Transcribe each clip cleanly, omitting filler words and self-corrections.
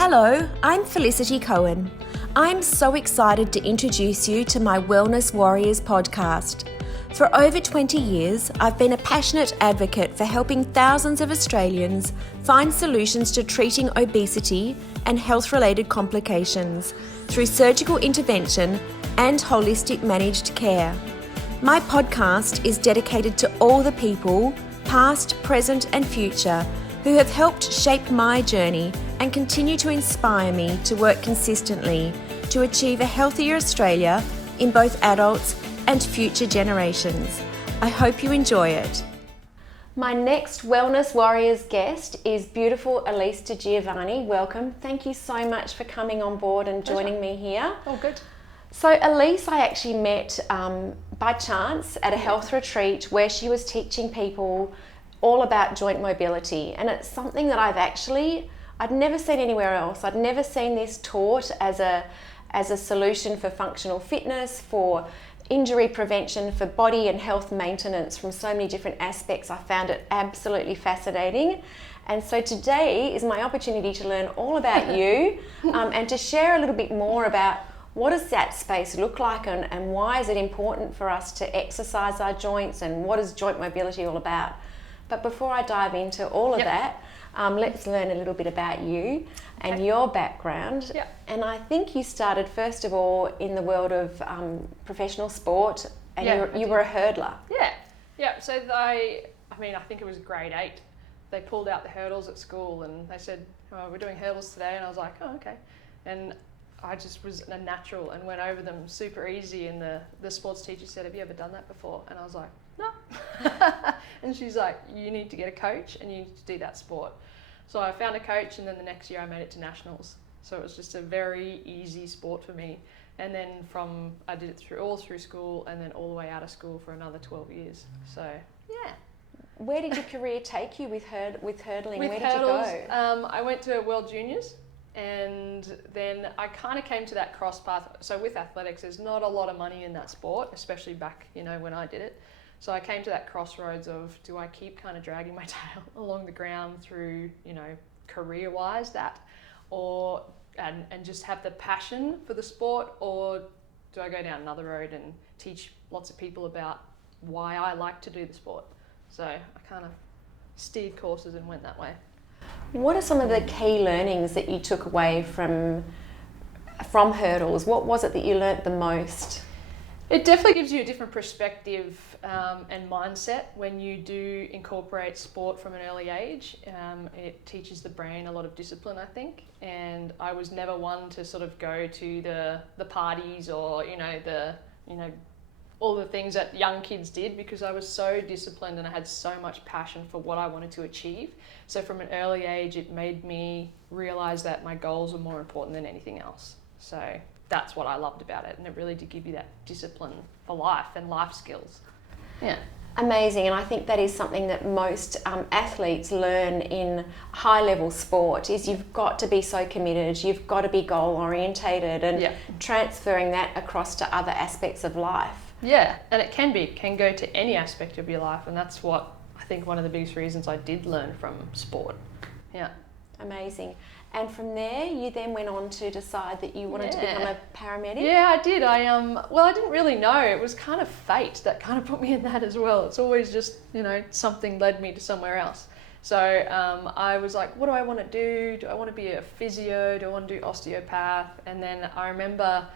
Hello, I'm Felicity Cohen. I'm so excited to introduce you to my Wellness Warriors podcast. For over 20 years, I've been a passionate advocate for helping thousands of Australians find solutions to treating obesity and health-related complications through surgical intervention and holistic managed care. My podcast is dedicated to all the people, past, present and future, who have helped shape my journey and continue to inspire me to work consistently to achieve a healthier Australia in both adults and future generations. I hope you enjoy it. My next Wellness Warriors guest is beautiful Ellice De Giovanni. Welcome. Thank you so much for coming on board and joining me here. Oh, good. So Ellice, I actually met by chance at a health retreat where she was teaching people all about joint mobility, and it's something that I'd never seen anywhere else. I'd never seen this taught as a solution for functional fitness, for injury prevention, for body and health maintenance from so many different aspects. I found it absolutely fascinating. And so today is my opportunity to learn all about you and to share a little bit more about what does that space look like and why is it important for us to exercise our joints and what is joint mobility all about. But before I dive into all of that, let's learn a little bit about you and your background. And I think you started first of all in the world of professional sport, and you were a hurdler. So I think it was grade 8. They pulled out the hurdles at school and they said, "Oh, we're doing hurdles today," and I was like, "Oh, okay." And I just was a natural and went over them super easy. And the sports teacher said, "Have you ever done that before?" And I was like, "No." And she's like, "You need to get a coach and you need to do that sport." So I found a coach, and then the next year I made it to nationals. So it was just a very easy sport for me. And then I did it all through school and then all the way out of school for another 12 years. So yeah. Where did your career take you with hurdling? With Where hurdles, did you go? I went to World Juniors, and then I kind of came to that cross path. So with athletics, there's not a lot of money in that sport, especially back, when I did it. So I came to that crossroads of, do I keep kind of dragging my tail along the ground through, career-wise and just have the passion for the sport, or do I go down another road and teach lots of people about why I like to do the sport? So I kind of steered courses and went that way. What are some of the key learnings that you took away from hurdles? What was it that you learnt the most? It definitely gives you a different perspective and mindset when you do incorporate sport from an early age. It teaches the brain a lot of discipline, I think. And I was never one to sort of go to the parties or all the things that young kids did, because I was so disciplined and I had so much passion for what I wanted to achieve. So from an early age, it made me realize that my goals were more important than anything else. So that's what I loved about it, and it really did give you that discipline for life and life skills. Yeah. Amazing, and I think that is something that most athletes learn in high-level sport, is you've got to be so committed, you've got to be goal-orientated, and transferring that across to other aspects of life. Yeah, and it can go to any aspect of your life, and that's what I think one of the biggest reasons I did learn from sport. Yeah. Amazing. And from there, you then went on to decide that you wanted to become a paramedic? Yeah, I did. I didn't really know. It was kind of fate that kind of put me in that as well. It's always just, something led me to somewhere else. So I was like, what do I want to do? Do I want to be a physio? Do I want to do osteopath? And then I remember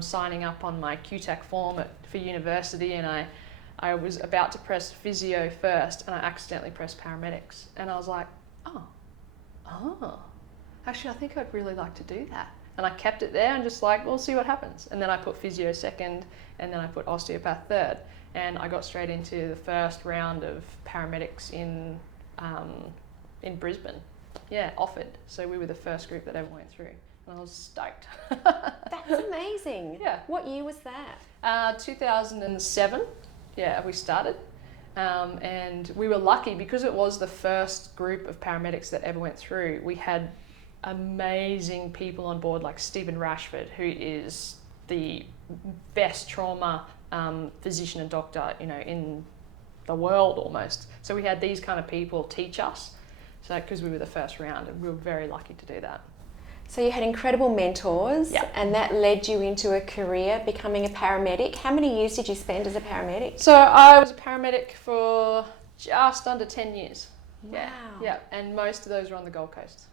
signing up on my QTAC form for university, and I was about to press physio first, and I accidentally pressed paramedics. And I was like, oh. Actually, I think I'd really like to do that. And I kept it there and just like, we'll see what happens. And then I put physio second, and then I put osteopath third. And I got straight into the first round of paramedics in Brisbane. Yeah, offered. So we were the first group that ever went through. And I was stoked. That's amazing. Yeah. What year was that? 2007. Yeah, we started. And we were lucky because it was the first group of paramedics that ever went through. We had amazing people on board, like Steven Rashford, who is the best trauma physician and doctor, in the world almost. So we had these kind of people teach us, so because we were the first round, and we were very lucky to do that. So you had incredible mentors, Yeah. and that led you into a career becoming a paramedic. How many years did you spend as a paramedic? So I was a paramedic for just under 10 years. Yeah, Wow. yeah, and most of those were on the Gold Coast.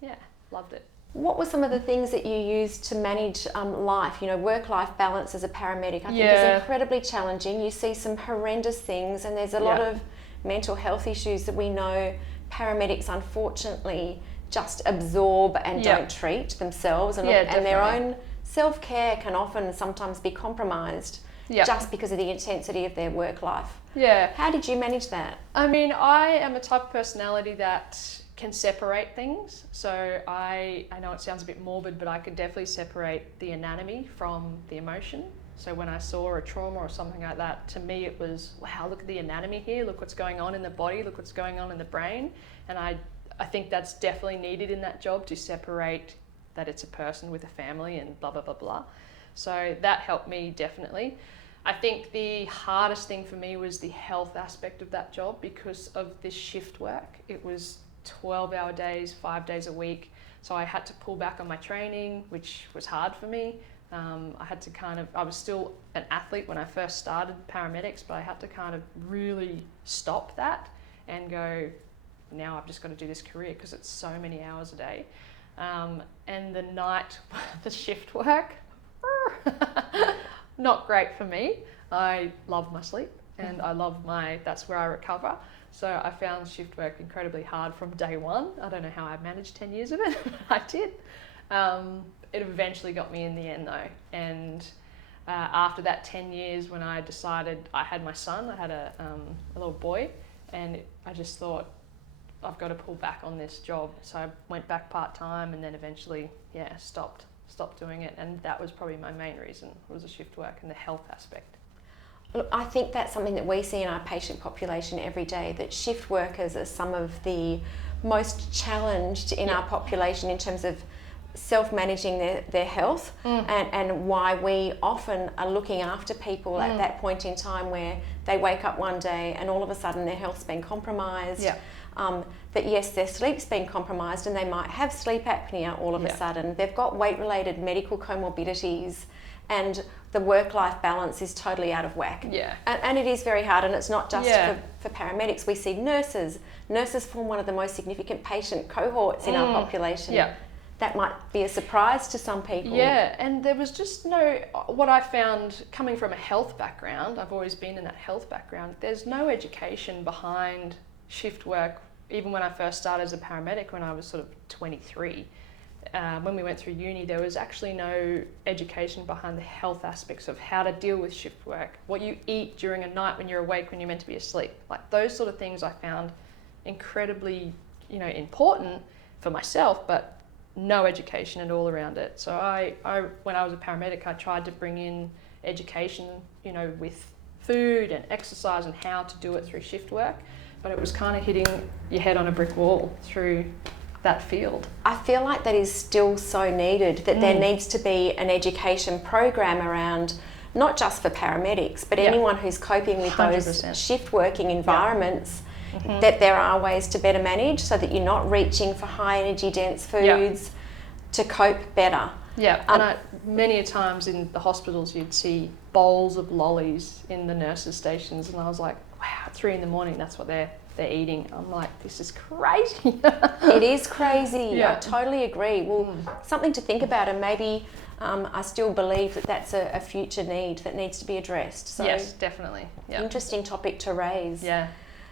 Yeah, loved it. What were some of the things that you used to manage life? You know, work-life balance as a paramedic, I think Yeah. is incredibly challenging. You see some horrendous things, and there's a lot Yeah. of mental health issues that we know paramedics unfortunately just absorb and Yeah. don't treat themselves, and, Yeah, and their definitely. own self-care can often sometimes be compromised Yeah. just because of the intensity of their work life. Yeah. How did you manage that? I mean, I am a type of personality that can separate things. So I know it sounds a bit morbid, but I could definitely separate the anatomy from the emotion. So when I saw a trauma or something like that, to me it was, wow, look at the anatomy here, look what's going on in the body, look what's going on in the brain. And I think that's definitely needed in that job, to separate that it's a person with a family and blah, blah, blah, blah. So that helped me definitely. I think the hardest thing for me was the health aspect of that job because of this shift work. It was 12-hour days, 5 days a week. So I had to pull back on my training, which was hard for me. I was still an athlete when I first started paramedics, but I had to kind of really stop that and go, now I've just got to do this career because it's so many hours a day. And the night, the shift work, not great for me. I love my sleep and that's where I recover. So I found shift work incredibly hard from day one. I don't know how I managed 10 years of it, but I did. It eventually got me in the end though. And after that 10 years, when I decided, I had my son, I had a little boy, and I just thought, I've got to pull back on this job. So I went back part-time and then eventually, stopped doing it. And that was probably my main reason, was the shift work and the health aspect. Look, I think that's something that we see in our patient population every day, that shift workers are some of the most challenged in our population in terms of self-managing their health, and why we often are looking after people at that point in time where they wake up one day and all of a sudden their health's been compromised. That yes, their sleep's been compromised and they might have sleep apnea all of a sudden. They've got weight-related medical comorbidities and the work-life balance is totally out of whack. And it is very hard, and it's not just for paramedics. We see nurses. Nurses form one of the most significant patient cohorts in our population. That might be a surprise to some people. Yeah, and there was just what I found coming from a health background, I've always been in that health background, there's no education behind shift work. Even when I first started as a paramedic, when I was sort of 23, when we went through uni, there was actually no education behind the health aspects of how to deal with shift work, what you eat during a night when you're awake when you're meant to be asleep. Like those sort of things I found incredibly, important for myself, but no education at all around it. So I when I was a paramedic, I tried to bring in education, with food and exercise and how to do it through shift work, but it was kind of hitting your head on a brick wall through that field. I feel like that is still so needed, that there needs to be an education program around, not just for paramedics, but anyone who's coping with 100%. those shift working environments, that there are ways to better manage so that you're not reaching for high energy dense foods to cope better. And many a times in the hospitals you'd see bowls of lollies in the nurses' stations, and I was like, wow, at 3 a.m, that's what they're eating. I'm like, this is crazy. It is crazy. I totally agree. Well, something to think about, and maybe I still believe that that's a future need that needs to be addressed. So yes, definitely. interesting topic to raise.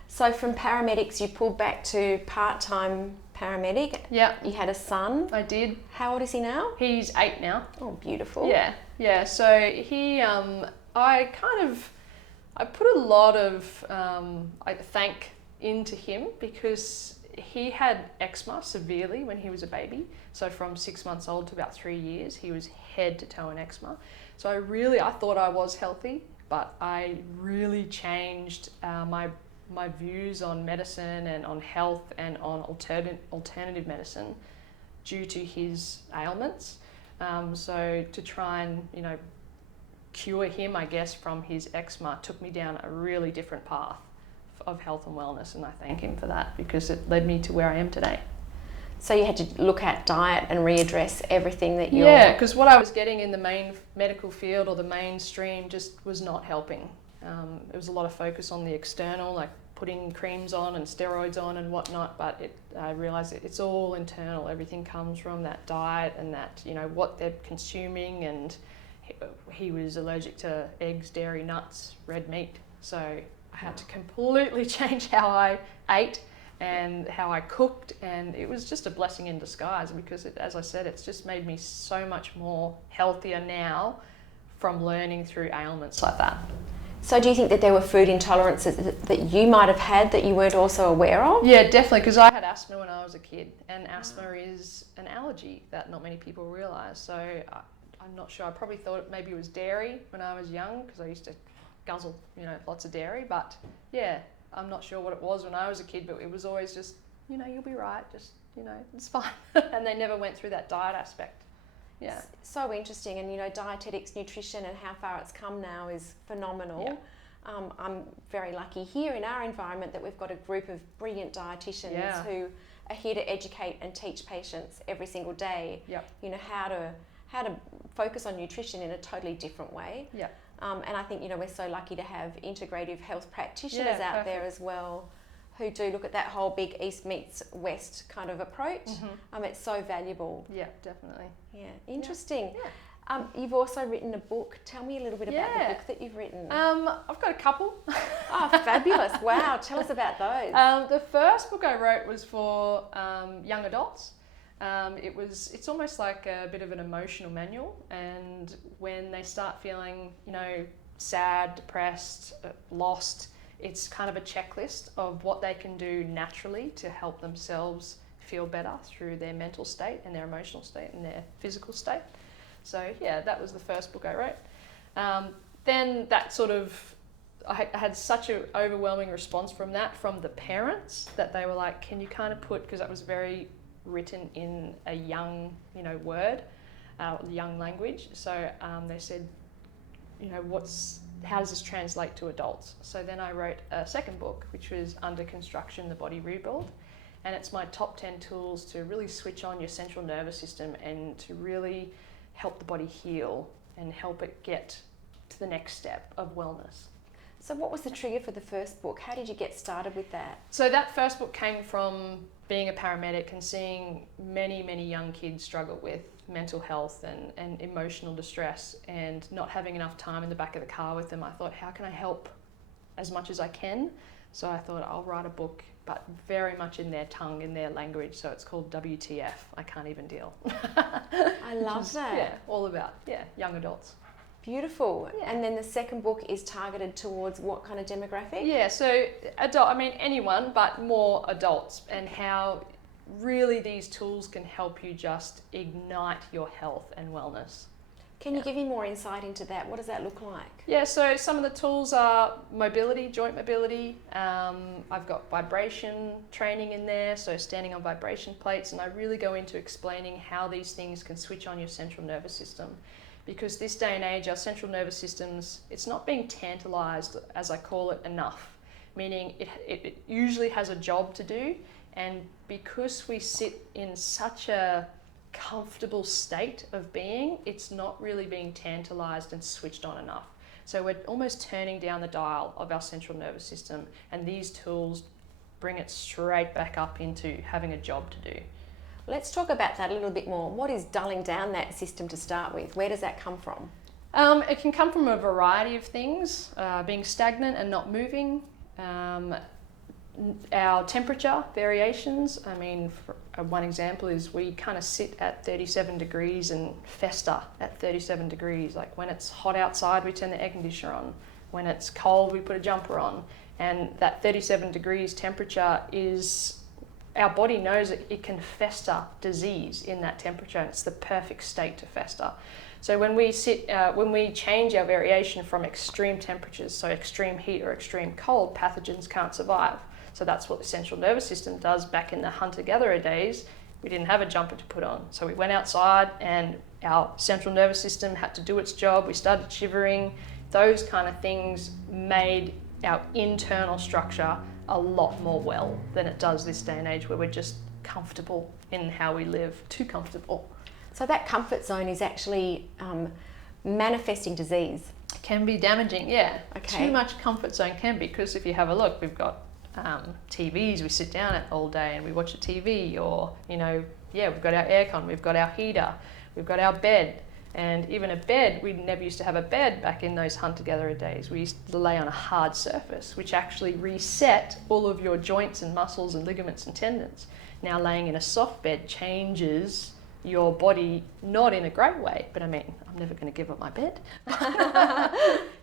So from paramedics, you pulled back to part-time paramedic. You had a son. I did. How old is he now? He's 8 now. Oh, beautiful. So he, I put a lot of thank into him because he had eczema severely when he was a baby. So from 6 months old to about 3 years, he was head to toe in eczema. So I thought I was healthy, but I really changed my views on medicine and on health and on alternative medicine due to his ailments. So to try and, cure him, I guess, from his eczema took me down a really different path of health and wellness, and I thank him for that because it led me to where I am today. So you had to look at diet and readdress everything that you're... Yeah, because what I was getting in the main medical field or the mainstream just was not helping. There was a lot of focus on the external, like putting creams on and steroids on and whatnot, but I realised it's all internal. Everything comes from that diet and that, you know, what they're consuming. And he was allergic to eggs, dairy, nuts, red meat. So I had to completely change how I ate and how I cooked, and it was just a blessing in disguise because, as I said, it's just made me so much more healthier now from learning through ailments like that. So do you think that there were food intolerances that you might have had that you weren't also aware of? Yeah, definitely, because I had asthma when I was a kid, and asthma is an allergy that not many people realise. So I'm not sure. I probably thought maybe it was dairy when I was young because I used to guzzle, you know, lots of dairy. But yeah, I'm not sure what it was when I was a kid, but it was always just, you know, you'll be right, just, you know, it's fine. And they never went through that diet aspect. Yeah. So interesting. And, you know, dietetics, nutrition and how far it's come now is phenomenal. Yeah. I'm very lucky here in our environment that we've got a group of brilliant dietitians who are here to educate and teach patients every single day, you know, how to focus on nutrition in a totally different way. Yeah. And I think, you know, we're so lucky to have integrative health practitioners out there as well who do look at that whole big East meets West kind of approach. It's so valuable. Yeah, definitely. Yeah, interesting. Yeah. You've also written a book. Tell me a little bit about the book that you've written. I've got a couple. Oh, fabulous. Wow. Tell us about those. The first book I wrote was for young adults. It's almost like a bit of an emotional manual, and when they start feeling, you know, sad, depressed, lost, it's kind of a checklist of what they can do naturally to help themselves feel better through their mental state and their emotional state and their physical state. So yeah, that was the first book I wrote. Then that sort of, I had such an overwhelming response from the parents that they were like, can you kind of put, because that was very written in a young, you know, word, young language. So they said, you know, how does this translate to adults? So then I wrote a second book, which was Under Construction, The Body Rebuild. And it's my top 10 tools to really switch on your central nervous system and to really help the body heal and help it get to the next step of wellness. So what was the trigger for the first book? How did you get started with that? So that first book came from being a paramedic and seeing many, many young kids struggle with mental health and emotional distress and not having enough time in the back of the car with them. I thought, how can I help as much as I can? So I thought I'll write a book, but very much in their tongue, in their language. So it's called WTF, I Can't Even Deal. I love that. Yeah, all about, young adults. Beautiful. Yeah. And then the second book is targeted towards what kind of demographic? Yeah, so anyone, but more adults, and how really these tools can help you just ignite your health and wellness. Can you give me more insight into that? What does that look like? Yeah, so some of the tools are mobility, joint mobility. I've got vibration training in there, so standing on vibration plates, and I really go into explaining how these things can switch on your central nervous system. Because this day and age, our central nervous systems, it's not being tantalized, as I call it, enough. Meaning it usually has a job to do, and because we sit in such a comfortable state of being, it's not really being tantalized and switched on enough. So we're almost turning down the dial of our central nervous system, and these tools bring it straight back up into having a job to do. Let's talk about that a little bit more. What is dulling down that system to start with? Where does that come from? It can come from a variety of things, being stagnant and not moving, our temperature variations. I mean, one example is we kind of sit at 37 degrees and fester at 37 degrees. Like when it's hot outside, we turn the air conditioner on. When it's cold, we put a jumper on. And that 37 degrees temperature is, our body knows it can fester disease in that temperature, and it's the perfect state to fester. So when we change our variation from extreme temperatures, so extreme heat or extreme cold, pathogens can't survive. So that's what the central nervous system does. Back in the hunter-gatherer days, we didn't have a jumper to put on. So we went outside and our central nervous system had to do its job. We started shivering. Those kind of things made our internal structure a lot more well than it does this day and age where we're just comfortable in how we live too comfortable. So that comfort zone is actually manifesting disease. Can be damaging, yeah. Okay. Too much comfort zone can be, because if you have a look, we've got TVs we sit down at all day and we watch a TV, or, you know, we've got our aircon, we've got our heater, we've got our bed. And even a bed, we never used to have a bed back in those hunter-gatherer days. We used to lay on a hard surface, which actually reset all of your joints and muscles and ligaments and tendons. Now laying in a soft bed changes your body, not in a great way, but I mean, I'm never going to give up my bed. Me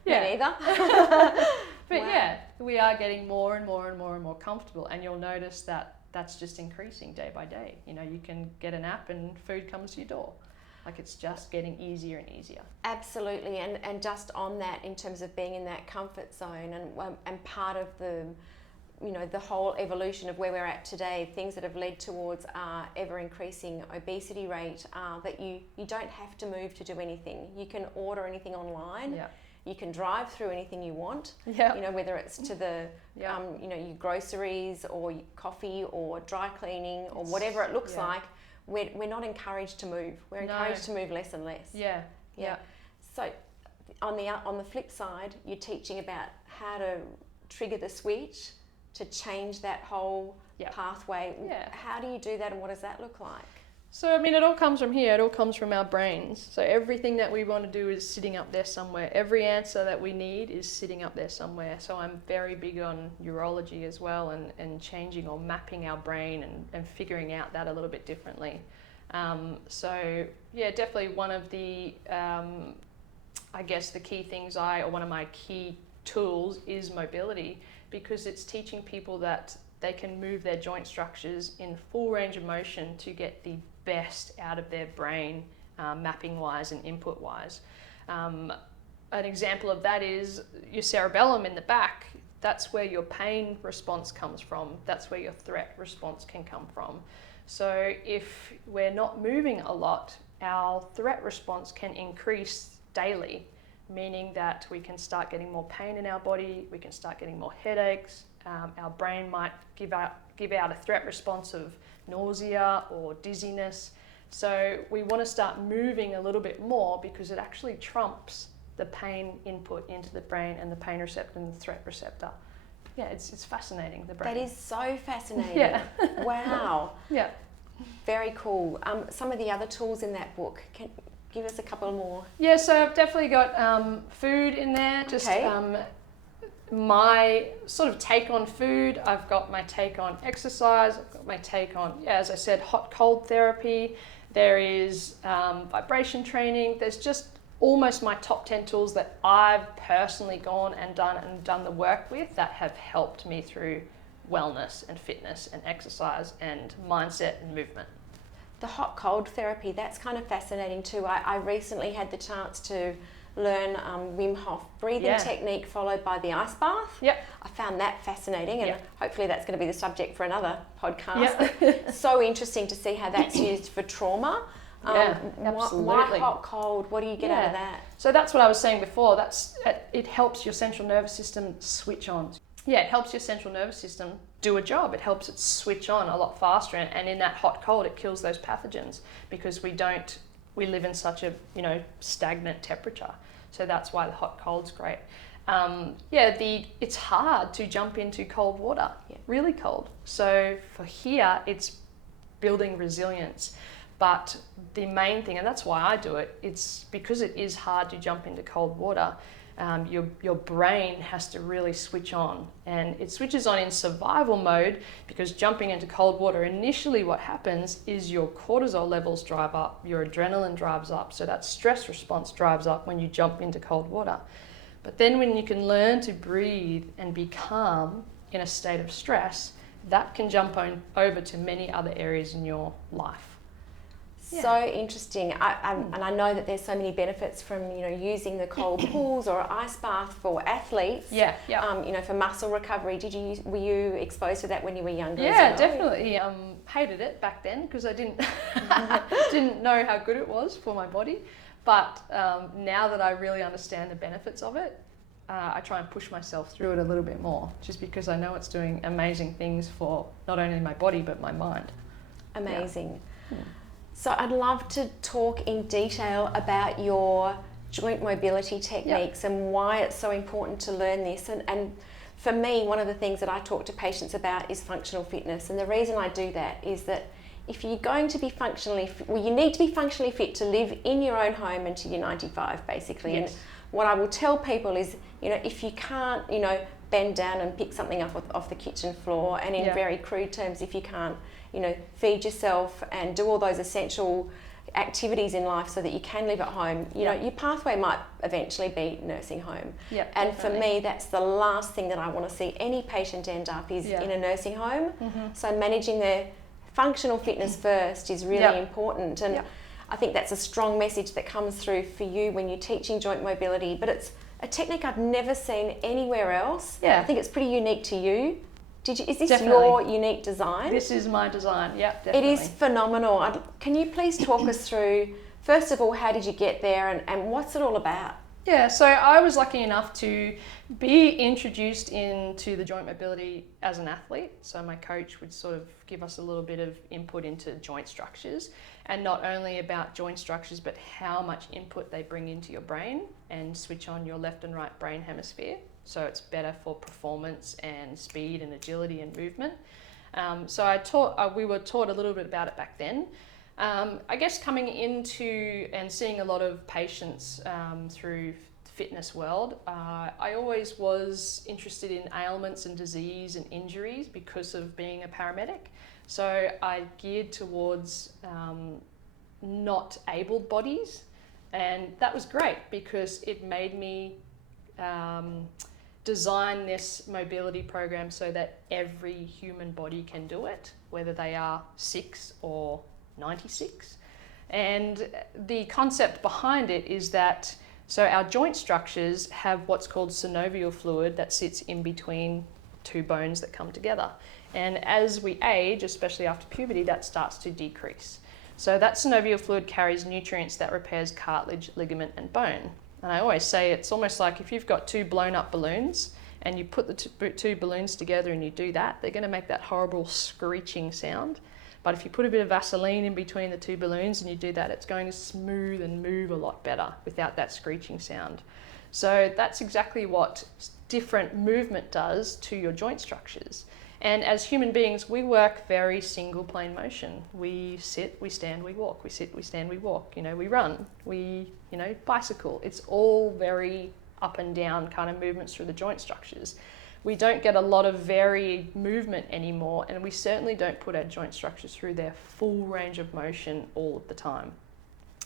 neither. But wow. We are getting more and more and more and more comfortable, and you'll notice that that's just increasing day by day. You know, you can get a nap and food comes to your door. Like, it's just getting easier and easier. Absolutely, and just on that, in terms of being in that comfort zone, and part of the, you know, the whole evolution of where we're at today, things that have led towards our ever increasing obesity rate are that you don't have to move to do anything. You can order anything online. Yeah. You can drive through anything you want. Yeah. You know, whether it's to the, you know, your groceries or your coffee or dry cleaning or whatever it looks like. We're not encouraged to move. We're encouraged to move less and less. Yeah. So on the flip side, you're teaching about how to trigger the switch to change that whole pathway. Yeah. How do you do that, and what does that look like? So, I mean, it all comes from here. It all comes from our brains. So everything that we want to do is sitting up there somewhere. Every answer that we need is sitting up there somewhere. So I'm very big on urology as well, and changing or mapping our brain and figuring out that a little bit differently. So, yeah, definitely one of the, I guess the key things or one of my key tools is mobility, because it's teaching people that they can move their joint structures in full range of motion to get the best out of their brain, mapping wise and input wise. An example of that is your cerebellum in the back. That's where your pain response comes from. That's where your threat response can come from. So if we're not moving a lot, our threat response can increase daily, meaning that we can start getting more pain in our body, we can start getting more headaches. Our brain might give out a threat response of nausea or dizziness. So we want to start moving a little bit more, because it actually trumps the pain input into the brain and the pain receptor and the threat receptor. Yeah, it's fascinating, the brain. That is so fascinating. Yeah. Wow. Yeah. Very cool. Some of the other tools in that book, can give us a couple more. Yeah, so I've definitely got food in there. Just my sort of take on food. I've got my take on exercise. I've got my take on, as I said, hot-cold therapy. There is vibration training. There's just almost my top 10 tools that I've personally gone and done the work with that have helped me through wellness and fitness and exercise and mindset and movement. The hot-cold therapy, that's kind of fascinating too. I recently had the chance to learn Wim Hof breathing technique, followed by the ice bath. Yep. I found that fascinating, and hopefully that's going to be the subject for another podcast. Yep. So interesting to see how that's used for trauma. Absolutely. Why hot, cold? What do you get out of that? So that's what I was saying before. It helps your central nervous system switch on. Yeah, it helps your central nervous system do a job. It helps it switch on a lot faster, and in that hot cold, it kills those pathogens, because we live in such a stagnant temperature. So that's why the hot cold's great. It's hard to jump into cold water, really cold. So for here, it's building resilience. But the main thing, and that's why I do it, it's because it is hard to jump into cold water. Your brain has to really switch on, and it switches on in survival mode, because jumping into cold water, initially what happens is your cortisol levels drive up, your adrenaline drives up, so that stress response drives up when you jump into cold water. But then when you can learn to breathe and be calm in a state of stress, that can jump over to many other areas in your life. So interesting. And I know that there's so many benefits from using the cold pools or ice bath for athletes. For muscle recovery. Were you exposed to that when you were younger? Yeah, definitely. Hated it back then, because I didn't didn't know how good it was for my body. But now that I really understand the benefits of it, I try and push myself through it a little bit more, just because I know it's doing amazing things for not only my body but my mind. Amazing. So I'd love to talk in detail about your joint mobility techniques and why it's so important to learn this. And for me, one of the things that I talk to patients about is functional fitness. And the reason I do that is that if you're going to be you need to be functionally fit to live in your own home until you're 95, basically. Yes. And what I will tell people is, if you can't, bend down and pick something up off the kitchen floor, and in very crude terms, if you can't, feed yourself and do all those essential activities in life so that you can live at home, your pathway might eventually be nursing home. And for me, that's the last thing that I want to see any patient end up is in a nursing home. So managing their functional fitness first is really important. And I think that's a strong message that comes through for you when you're teaching joint mobility, but it's a technique I've never seen anywhere else. I think it's pretty unique to you. Is this your unique design? This is my design, definitely. It is phenomenal. Can you please talk us through, first of all, how did you get there and what's it all about? Yeah, so I was lucky enough to be introduced into the joint mobility as an athlete. So my coach would sort of give us a little bit of input into joint structures, and not only about joint structures, but how much input they bring into your brain and switch on your left and right brain hemisphere. So it's better for performance and speed and agility and movement. So we were taught a little bit about it back then. I guess coming into and seeing a lot of patients through the fitness world, I always was interested in ailments and disease and injuries because of being a paramedic. So I geared towards not able bodies, and that was great because it made me design this mobility program so that every human body can do it, whether they are 6 or 96. And the concept behind it is that, so our joint structures have what's called synovial fluid that sits in between two bones that come together. And as we age, especially after puberty, that starts to decrease. So that synovial fluid carries nutrients that repairs cartilage, ligament, and bone. And I always say it's almost like if you've got 2 blown up balloons and you put the two balloons together and you do that, they're going to make that horrible screeching sound. But if you put a bit of Vaseline in between the 2 balloons and you do that, it's going to smooth and move a lot better without that screeching sound. So that's exactly what different movement does to your joint structures. And as human beings, we work very single plane motion. We sit, we stand, we walk. We sit, we stand, we walk. We run, we, bicycle. It's all very up and down kind of movements through the joint structures. We don't get a lot of varied movement anymore, and we certainly don't put our joint structures through their full range of motion all of the time.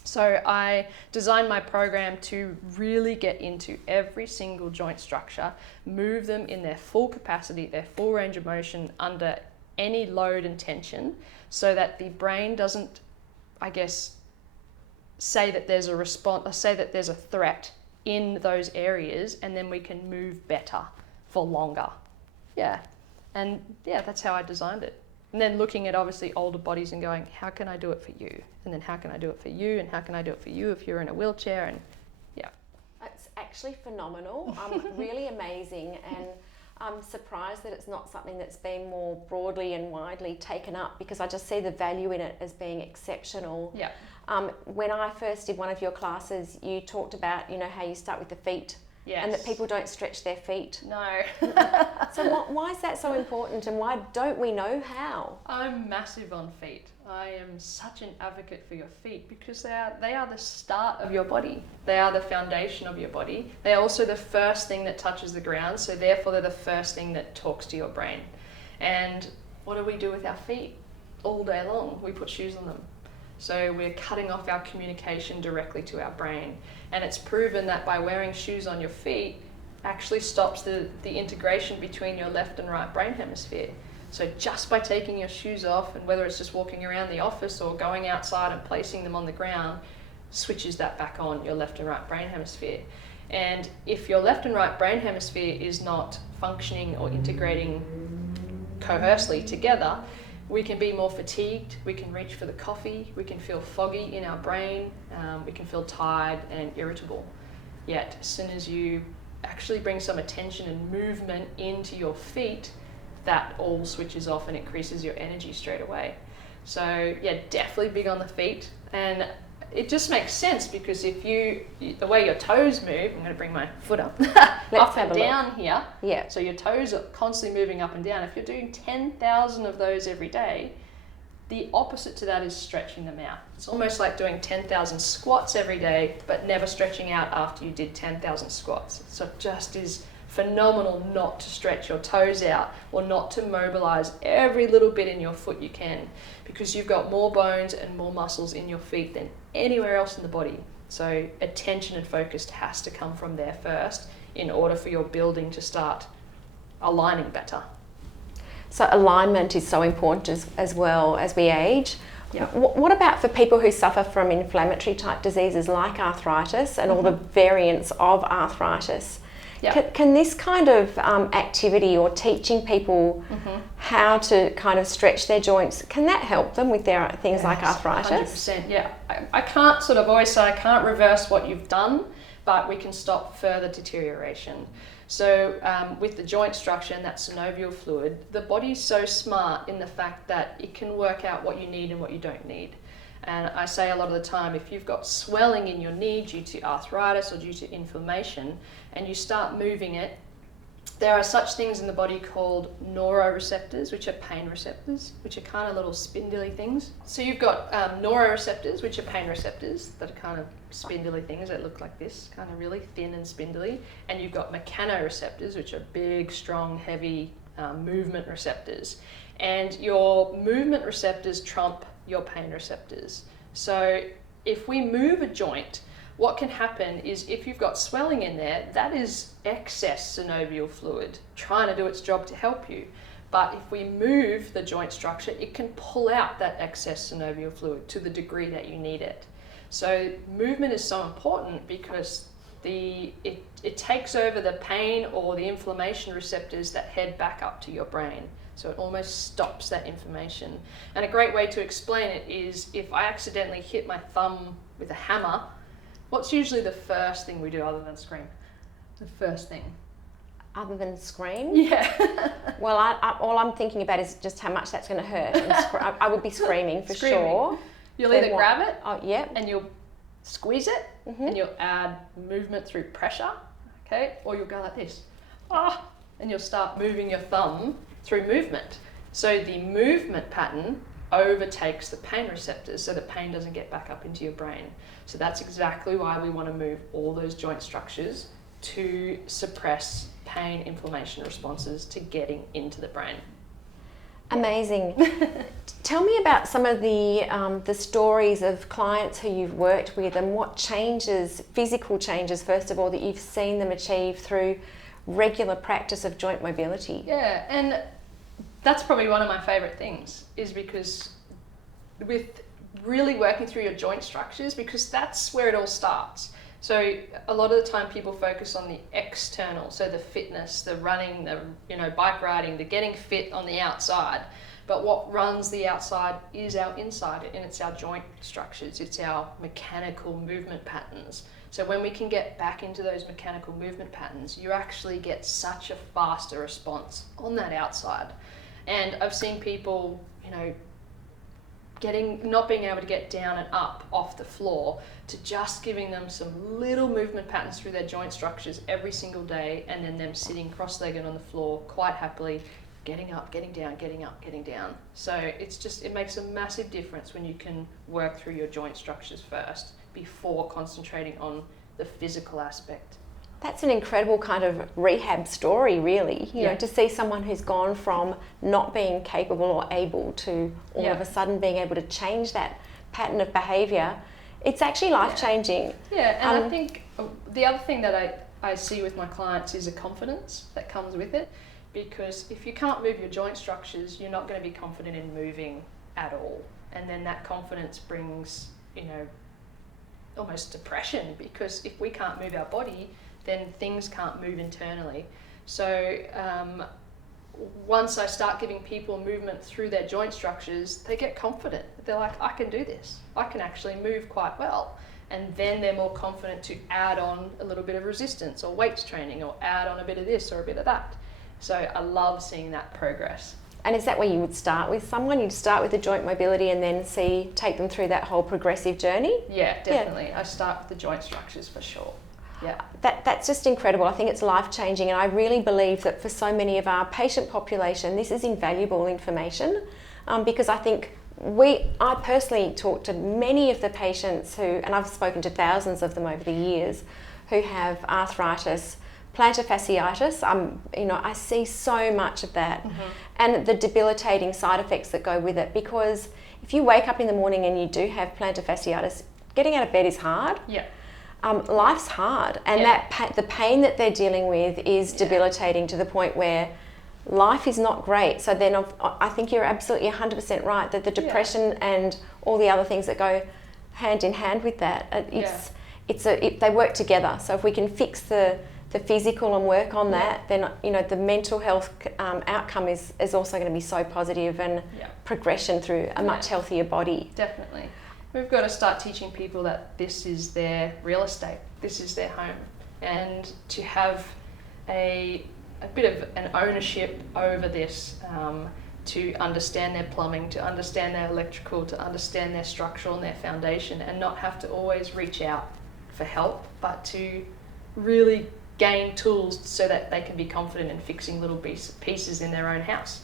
So I designed my program to really get into every single joint structure, move them in their full capacity, their full range of motion under any load and tension, so that the brain doesn't, say that there's a response, or say that there's a threat in those areas, and then we can move better for longer. And that's how I designed it. And then looking at obviously older bodies and going, how can I do it for you? And then how can I do it for you? And how can I do it for you if you're in a wheelchair? And it's actually phenomenal. Really amazing. And I'm surprised that it's not something that's been more broadly and widely taken up, because I just see the value in it as being exceptional. When I first did one of your classes, you talked about, how you start with the feet. And that people don't stretch their feet. No. So why is that so important, and why don't we know how? I'm massive on feet. I am such an advocate for your feet because they are the start of your body. They are the foundation of your body. They are also the first thing that touches the ground, so therefore they're the first thing that talks to your brain. And what do we do with our feet? All day long, we put shoes on them. So we're cutting off our communication directly to our brain. And it's proven that by wearing shoes on your feet actually stops the integration between your left and right brain hemisphere. So just by taking your shoes off, and whether it's just walking around the office or going outside and placing them on the ground, switches that back on, your left and right brain hemisphere. And if your left and right brain hemisphere is not functioning or integrating cohersely together, we can be more fatigued, we can reach for the coffee, we can feel foggy in our brain, we can feel tired and irritable. Yet as soon as you actually bring some attention and movement into your feet, that all switches off and increases your energy straight away. So yeah, definitely big on the feet. And it just makes sense because if the way your toes move, I'm going to bring my foot up, up and down here. Yeah. So your toes are constantly moving up and down. If you're doing 10,000 of those every day, the opposite to that is stretching them out. It's almost like doing 10,000 squats every day, but never stretching out after you did 10,000 squats. So it just is phenomenal not to stretch your toes out or not to mobilize every little bit in your foot you can, because you've got more bones and more muscles in your feet than anywhere else in the body. So attention and focus has to come from there first in order for your building to start aligning better. So alignment is so important as well as we age. Yeah. What about for people who suffer from inflammatory type diseases like arthritis and all the variants of arthritis? Yeah. Can this kind of activity or teaching people how to kind of stretch their joints, can that help them with their things like arthritis? 100%, yeah. I can't sort of always say I can't reverse what you've done, but we can stop further deterioration. So with the joint structure and that synovial fluid, the body's so smart in the fact that it can work out what you need and what you don't need. And I say a lot of the time, if you've got swelling in your knee due to arthritis or due to inflammation, and you start moving it, there are such things in the body called neuroreceptors, which are pain receptors, which are kind of little spindly things. So you've got neuroreceptors, which are pain receptors, that are kind of spindly things that look like this, kind of really thin and spindly. And you've got mechanoreceptors, which are big, strong, heavy movement receptors. And your movement receptors trump your pain receptors. So if we move a joint, what can happen is if you've got swelling in there, that is excess synovial fluid trying to do its job to help you. But if we move the joint structure, it can pull out that excess synovial fluid to the degree that you need it. So movement is so important because it takes over the pain or the inflammation receptors that head back up to your brain. So it almost stops that inflammation. And a great way to explain it is if I accidentally hit my thumb with a hammer, what's usually the first thing we do other than scream? The first thing. Other than scream? Yeah. Well, all I'm thinking about is just how much that's going to hurt. And I would be screaming for sure. You'll either grab it and you'll squeeze it and you'll add movement through pressure, okay? Or you'll go like this, and you'll start moving your thumb through movement. So the movement pattern overtakes the pain receptors so the pain doesn't get back up into your brain. So that's exactly why we want to move all those joint structures to suppress pain, inflammation responses to getting into the brain. Amazing. Tell me about some of the stories of clients who you've worked with and what changes, physical changes, first of all, that you've seen them achieve through regular practice of joint mobility. Yeah, and that's probably one of my favorite things, is because with really working through your joint structures, because that's where it all starts. So a lot of the time people focus on the external, so the fitness, the running, the bike riding, the getting fit on the outside. But what runs the outside is our inside, and it's our joint structures, it's our mechanical movement patterns. So when we can get back into those mechanical movement patterns, you actually get such a faster response on that outside. And I've seen people, not being able to get down and up off the floor, to just giving them some little movement patterns through their joint structures every single day, and then them sitting cross-legged on the floor quite happily, getting up, getting down, getting up, getting down. So it makes a massive difference when you can work through your joint structures first before concentrating on the physical aspect. That's an incredible kind of rehab story, really, you know, to see someone who's gone from not being capable or able to all of a sudden being able to change that pattern of behaviour. It's actually life-changing. Yeah, and I think the other thing that I see with my clients is a confidence that comes with it, because if you can't move your joint structures, you're not going to be confident in moving at all. And then that confidence brings, almost depression, because if we can't move our body, then things can't move internally. So once I start giving people movement through their joint structures, they get confident. They're like, I can do this. I can actually move quite well. And then they're more confident to add on a little bit of resistance or weights training, or add on a bit of this or a bit of that. So I love seeing that progress. And is that where you would start with someone? You'd start with the joint mobility and then take them through that whole progressive journey? Yeah, definitely. I start with the joint structures for sure. Yeah. That's just incredible. I think it's life-changing, and I really believe that for so many of our patient population, this is invaluable information, because I think I personally talk to many of the patients who, and I've spoken to thousands of them over the years, who have arthritis, plantar fasciitis. I see so much of that, and the debilitating side effects that go with it, because if you wake up in the morning and you do have plantar fasciitis, getting out of bed is hard. Yeah. Life's hard, and the pain that they're dealing with is debilitating to the point where life is not great. So then I think you're absolutely 100% right that the depression and all the other things that go hand in hand with that, they work together. So if we can fix the physical and work on that, then the mental health outcome is also going to be so positive, and progression through a much healthier body. Definitely. We've got to start teaching people that this is their real estate, this is their home, and to have a bit of an ownership over this, to understand their plumbing, to understand their electrical, to understand their structural and their foundation, and not have to always reach out for help, but to really gain tools so that they can be confident in fixing little pieces in their own house.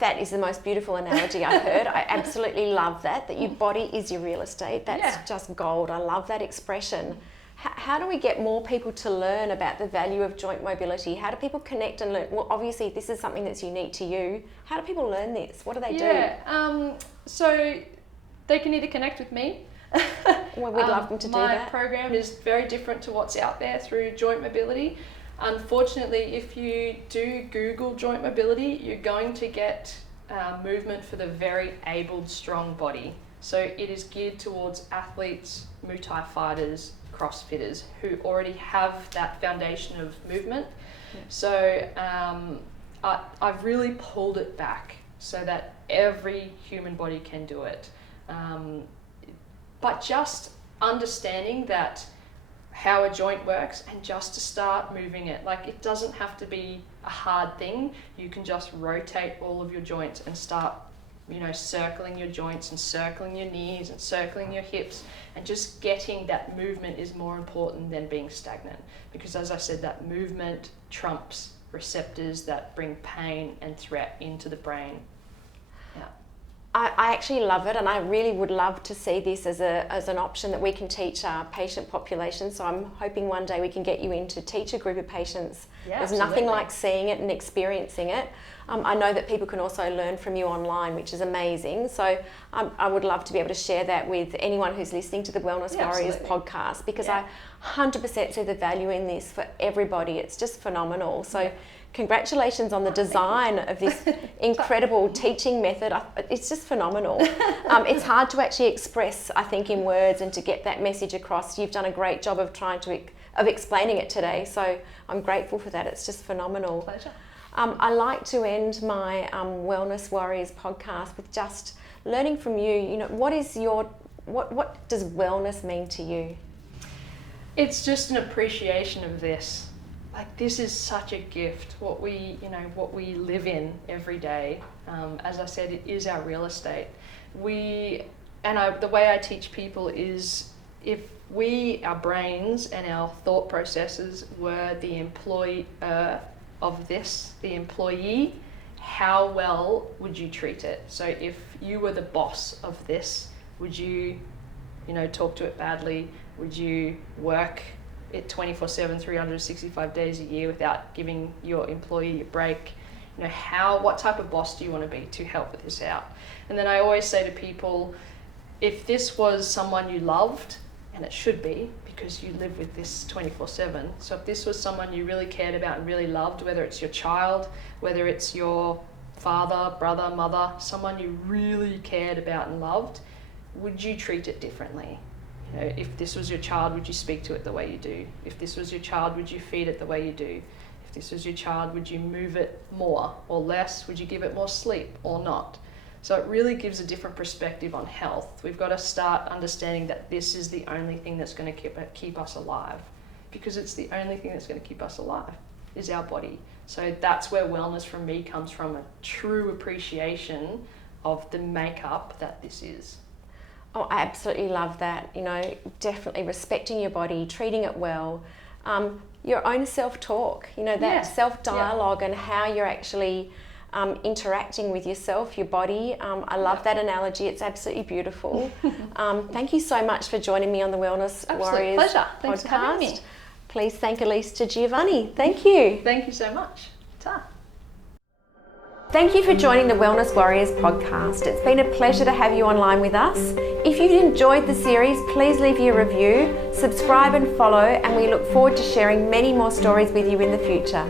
That is the most beautiful analogy I've heard. I absolutely love that your body is your real estate. That's just gold. I love that expression. How do we get more people to learn about the value of joint mobility? How do people connect and learn? Well, obviously this is something that's unique to you. How do people learn this? What do they do? So they can either connect with me. Well, we'd love them to do that. My program is very different to what's out there through joint mobility. Unfortunately, if you do Google joint mobility, you're going to get movement for the very abled, strong body. So it is geared towards athletes, Muay Thai fighters, CrossFitters who already have that foundation of movement. Yeah. So I've really pulled it back so that every human body can do it. But just understanding that how a joint works, and just to start moving it. Like, it doesn't have to be a hard thing. You can just rotate all of your joints and start, circling your joints and circling your knees and circling your hips, and just getting that movement is more important than being stagnant. Because as I said, that movement trumps receptors that bring pain and threat into the brain. Yeah. I actually love it, and I really would love to see this as an option that we can teach our patient population. So I'm hoping one day we can get you in to teach a group of patients. Yeah, There's absolutely. nothing like seeing it and experiencing it. I know that people can also learn from you online, which is amazing. So I would love to be able to share that with anyone who's listening to the Wellness Warriors podcast, because I 100% see the value in this for everybody. It's just phenomenal. So congratulations on the design of this incredible teaching method. It's just phenomenal. It's hard to actually express, I think, in words and to get that message across. You've done a great job of of explaining it today. So I'm grateful for that. It's just phenomenal. Pleasure. I like to end my Wellness Warriors podcast with just learning from you. What does wellness mean to you? It's just an appreciation of this. Like, this is such a gift, what we live in every day. As I said, it is our real estate. The way I teach people is, if our brains and our thought processes were the employer of this, the employee, how well would you treat it? So if you were the boss of this, would you, talk to it badly? Would you work it 24/7, 365 days a year without giving your employee a break? What type of boss do you want to be to help with this out? And then I always say to people, if this was someone you loved, and it should be, because you live with this 24/7. So if this was someone you really cared about and really loved, whether it's your child, whether it's your father, brother, mother, someone you really cared about and loved, would you treat it differently? If this was your child, would you speak to it the way you do? If this was your child, would you feed it the way you do? If this was your child, would you move it more or less? Would you give it more sleep or not? So it really gives a different perspective on health. We've got to start understanding that this is the only thing that's going to keep us alive, because it's the only thing that's going to keep us alive is our body. So that's where wellness for me comes from, a true appreciation of the makeup that this is. Oh, I absolutely love that. You know, definitely respecting your body, treating it well, your own self-talk, you know, that self-dialogue and how you're actually interacting with yourself, your body. I love that analogy. It's absolutely beautiful. Thank you so much for joining me on the Wellness Warriors pleasure. Thanks podcast. for having me. Please thank Ellice De Giovanni. Thank you. Thank you so much. Ta. Thank you for joining the Wellness Warriors podcast. It's been a pleasure to have you online with us. If you've enjoyed the series, please leave your review, subscribe and follow, and we look forward to sharing many more stories with you in the future.